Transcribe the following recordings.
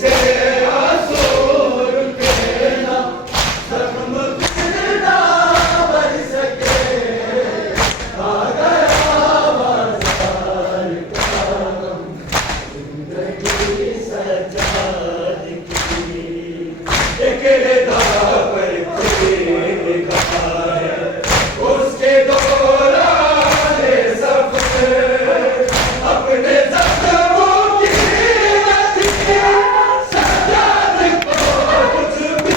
से आंसू रुके ना, जख्म फिर ना भर सके, आ गया बाजार का गम, जिंदगी सजा दिखी, एक रिदा पर तेरे गाया, उसके दौरान सफर, अपने जख्मों की कीमत की सजाद को कुछ भी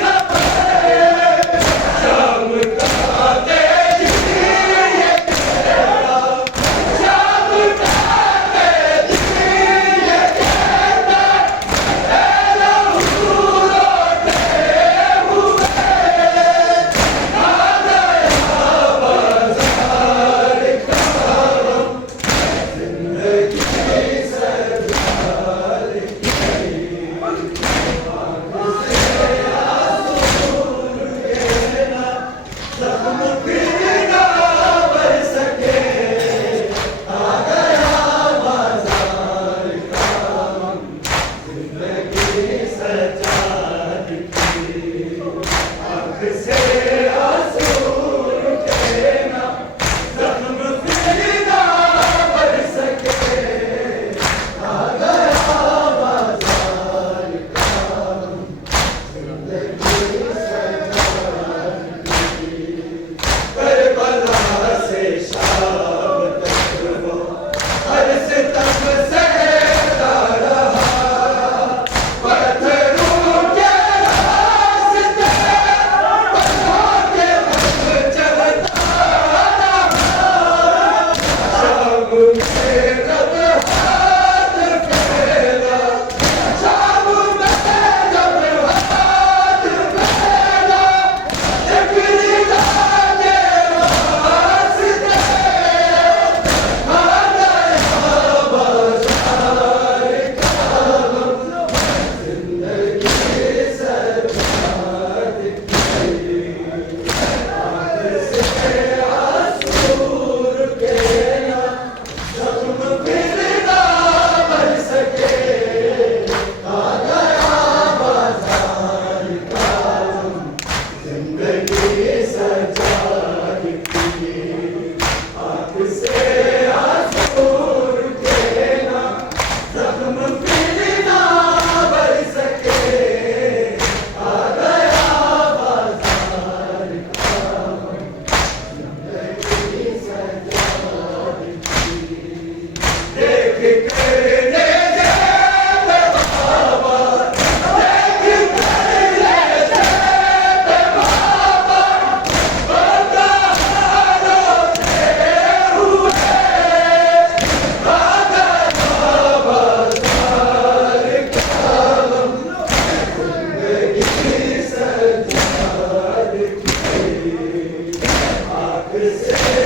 खबर, शाम का तेज ये कहता, शाम का तेज ये कहता, तेरा हुजूर रोते हुए, आ गया बाजार का गम, जिंदगी सजा दिखी, आंख से आंसू रुके ना, जख्म फिर ना भर सके, आ गया बाजार का गम, जिंदगी सजा दिखी, आंख से आंसू रुके ना, जख्म फिर ना भर सके, आ गया बाजार का गम, जिंदगी सजा दिखी, करबला से शाम तक वो हर सितम सहता रहा, पत्थरों के रास्ते पत्थरों के हम चलता रहा, शाम में जब हाथ फैला, शाम में जब हाथ फैला, एक निगाह के वास्ते, आ गया बाजार का गम, जिंदगी सजा दिखी, आंख से आंसू रुके ना, जख्म फिर ना भर सके, आ गया बाजार का गम, जिंदगी सजा दिखी, आंख से आंसू रुके ना, जख्म फिर ना भर सके, आ गया बाजार का गम, जिंदगी सजा दिखी, देख कर ये जेब बाबा, देख कर ये जेब बाबा, बंदा रोते हुए, आ गया बाजार का गम, जिंदगी सजा दिखी, आंख से